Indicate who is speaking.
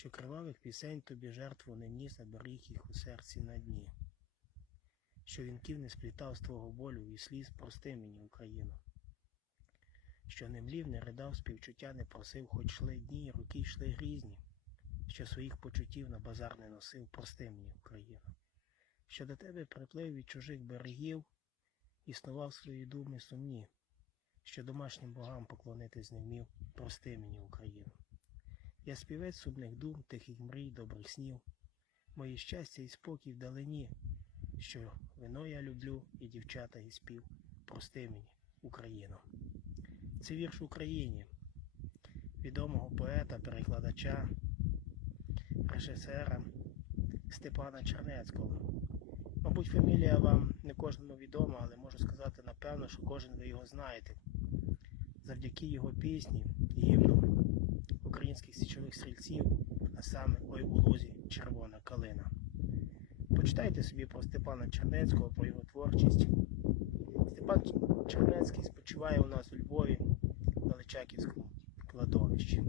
Speaker 1: що кривавих пісень тобі жертву не ніс, а беріг їх у серці на дні. Що вінків не сплітав з твого болю і сліз прости мені, Україну. Що не млів, не ридав, співчуття не просив, хоч йшли дні, і роки йшли грізні, що своїх почуттів на базар не носив, прости мені, Україну. Що до тебе приплив від чужих берегів, існував свої думи сумні, що домашнім богам поклонитись не вмів, прости мені, Україну. Я співець сумних дум, тихих мрій, добрих снів, мої щастя і спокій вдалині, що вино я люблю, і дівчата, і спів, прости мені, Україну. Це вірш Україні, відомого поета, перекладача, режисера Степана Чернецького. Мабуть, фамілія вам не кожному відома, але можу сказати напевно, що кожен ви його знаєте. Завдяки його пісні, гімну українських січових стрільців, а саме Ой у лузі червона калина. Почитайте собі про Степана Чернецького, про його творчість. Степан Чернецький спочиває у нас у Львові на Личаківському кладовищі.